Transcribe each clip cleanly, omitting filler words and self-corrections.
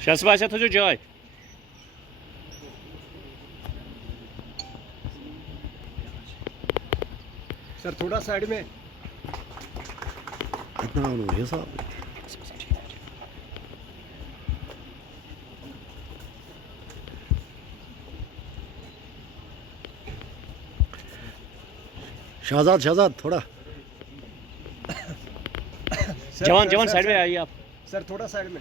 сейчас, Вася, तुझे Joy sir थोड़ा side में इतना हो गया साहब। शहजाद शहजाद थोड़ा सर, जवान सर, जवान सर, साइड में सर, आइए आप। सर थोड़ा साइड में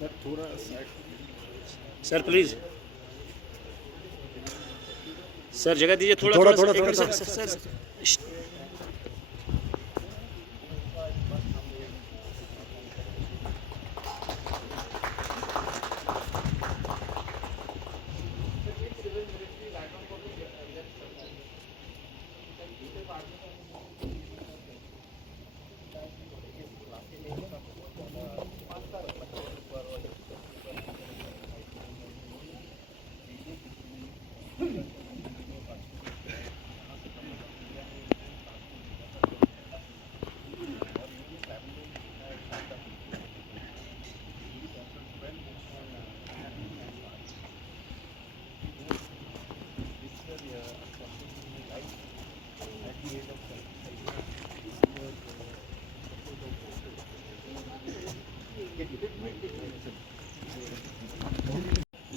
सर थोड़ा साइड सर प्लीज सर जगह दीजिए थोड़ा थोड़ा- थोड़ा थोड़ा- सर, थोड़ा- sir, sir, sir.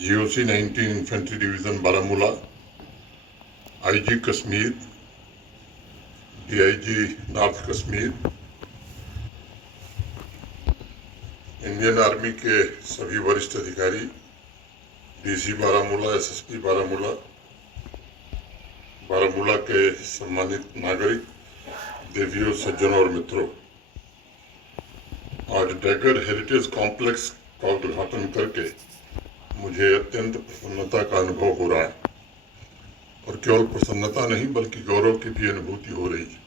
GOC 19 infantry division Baramulla, IG Kashmir, DIG north Kashmir, Indian army के सभी वरिष्ठ अधिकारी, DC बारामूला, SSP बारामूला, बारामूला के सम्मानित नागरिक, देवियों, सज्जनों और मित्रों, आज डैगर हेरिटेज कॉम्प्लेक्स का उद्घाटन करके मुझे अत्यंत प्रसन्नता का अनुभव हो रहा है और केवल प्रसन्नता नहीं बल्कि गौरव की भी अनुभूति हो रही है।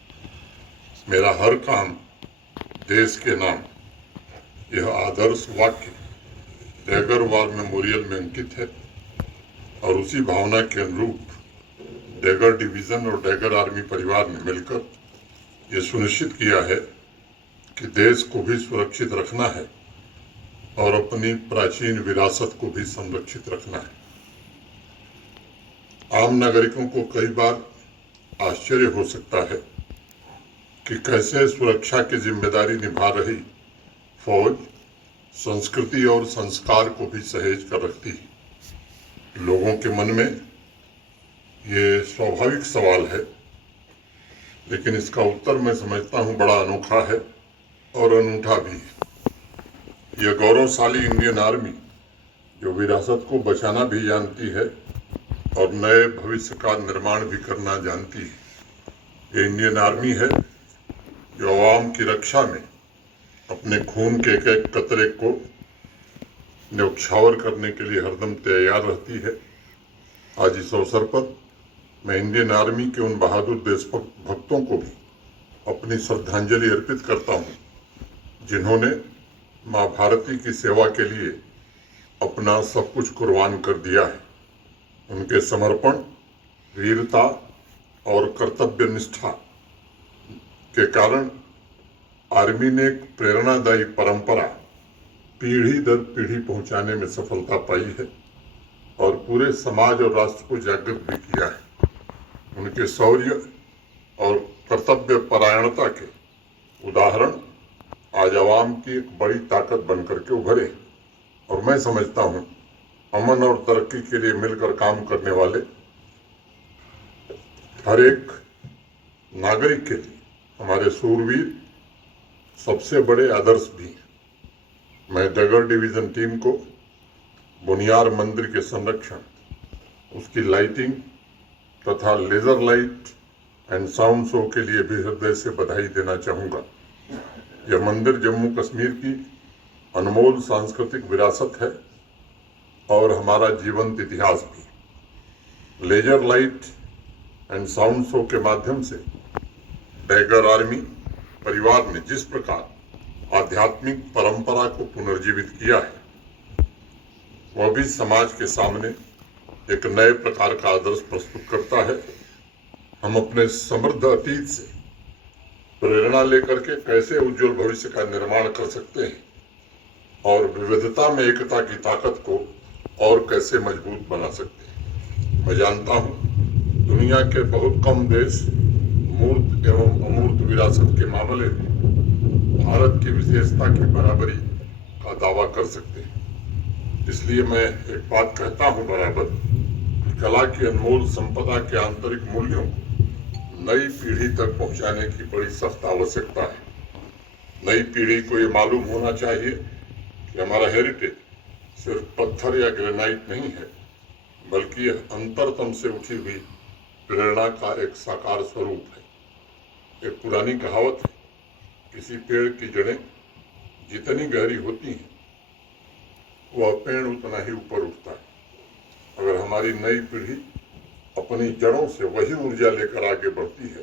मेरा हर काम देश के नाम यह आदर्श वाक्य डैगर वॉर मेमोरियल में अंकित है और उसी भावना के अनुरूप डैगर डिवीजन और डैगर आर्मी परिवार ने मिलकर यह सुनिश्चित किया है कि देश को भी सुरक्षित रखना है और अपनी प्राचीन विरासत को भी संरक्षित रखना है। आम नागरिकों को कई बार आश्चर्य हो सकता है कि कैसे सुरक्षा की जिम्मेदारी निभा रही फौज संस्कृति और संस्कार को भी सहेज कर रखती है। लोगों के मन में ये स्वाभाविक सवाल है, लेकिन इसका उत्तर मैं समझता हूँ बड़ा अनोखा है और अनूठा भी है। यह गौरवशाली इंडियन आर्मी जो विरासत को बचाना भी जानती है और नए भविष्य का निर्माण भी करना जानती है। ये इंडियन आर्मी है जो आवाम की रक्षा में अपने खून के एक कतरे को न्यौछावर करने के लिए हरदम तैयार रहती है। आज इस अवसर पर मैं इंडियन आर्मी के उन बहादुर देशभक्तों को भी अपनी श्रद्धांजलि अर्पित करता हूँ जिन्होंने माँ भारती की सेवा के लिए अपना सब कुछ कुर्बान कर दिया है। उनके समर्पण, वीरता और कर्तव्य निष्ठा के कारण आर्मी ने एक प्रेरणादायी परंपरा पीढ़ी दर पीढ़ी पहुंचाने में सफलता पाई है और पूरे समाज और राष्ट्र को जागृत भी किया है। उनके शौर्य और कर्तव्य परायणता के उदाहरण आज आवाम की एक बड़ी ताकत बनकर के उभरे और मैं समझता हूं अमन और तरक्की के लिए मिलकर काम करने वाले हर एक नागरिक के लिए हमारे शूरवीर सबसे बड़े आदर्श भी हैं। मैं डैगर डिवीजन टीम को बुनियार मंदिर के संरक्षण, उसकी लाइटिंग तथा laser light and sound show के लिए भी हृदय से बधाई देना चाहूँगा। यह मंदिर जम्मू कश्मीर की अनमोल सांस्कृतिक विरासत है और हमारा जीवंत इतिहास भी। Laser light and sound show के माध्यम से टाइगर आर्मी परिवार ने जिस प्रकार आध्यात्मिक परंपरा को पुनर्जीवित किया है, वह भी समाज के सामने एक नए प्रकार का आदर्श प्रस्तुत करता है। हम अपने समृद्ध अतीत से प्रेरणा लेकर के कैसे उज्जवल भविष्य का निर्माण कर सकते हैं और विविधता में एकता की ताकत को और कैसे मजबूत बना सकते हैं। मैं जानता हूं दुनिया के बहुत कम देश मूर्त एवं अमूर्त विरासत के मामले में भारत की विशेषता की बराबरी का दावा कर सकते हैं। इसलिए मैं एक बात कहता हूं बराबर, कला की अनमोल संपदा के आंतरिक मूल्यों को नई पीढ़ी तक पहुंचाने की बड़ी सख्त आवश्यकता है। नई पीढ़ी को ये मालूम होना चाहिए कि हमारा हेरिटेज सिर्फ पत्थर या ग्रेनाइट नहीं है, बल्कि यह अंतरतम से उठी हुई प्रेरणा का एक साकार स्वरूप है। एक पुरानी कहावत है, किसी पेड़ की जड़ें जितनी गहरी होती हैं, वह पेड़ उतना ही ऊपर उठता है। अगर हमारी नई पीढ़ी अपनी जड़ों से वही ऊर्जा लेकर आगे बढ़ती है,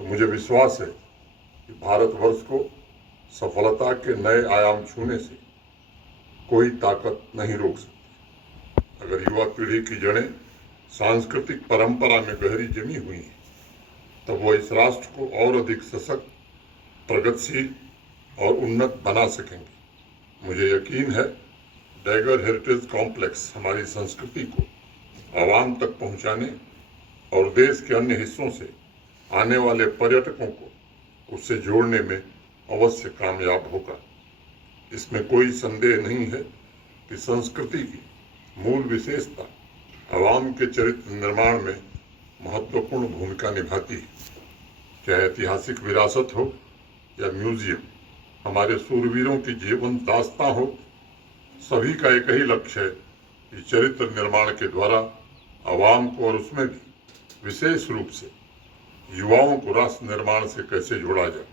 तो मुझे विश्वास है कि भारतवर्ष को सफलता के नए आयाम छूने से कोई ताकत नहीं रोक सकती। अगर युवा पीढ़ी की जड़ें सांस्कृतिक परंपरा में गहरी जमी हुई हैं, तब वो इस राष्ट्र को और अधिक सशक्त, प्रगतिशील और उन्नत बना सकेंगे। मुझे यकीन है टाइगर हेरिटेज कॉम्प्लेक्स हमारी संस्कृति को आवाम तक पहुंचाने और देश के अन्य हिस्सों से आने वाले पर्यटकों को उससे जोड़ने में अवश्य कामयाब होगा। इसमें कोई संदेह नहीं है कि संस्कृति की मूल विशेषता आवाम के चरित्र निर्माण में महत्वपूर्ण भूमिका निभाती है। चाहे ऐतिहासिक विरासत हो या म्यूजियम, हमारे सूरवीरों की जीवन दास्तां हो, सभी का एक ही लक्ष्य है कि चरित्र निर्माण के द्वारा आवाम को और उसमें भी विशेष रूप से युवाओं को राष्ट्र निर्माण से कैसे जोड़ा जाए।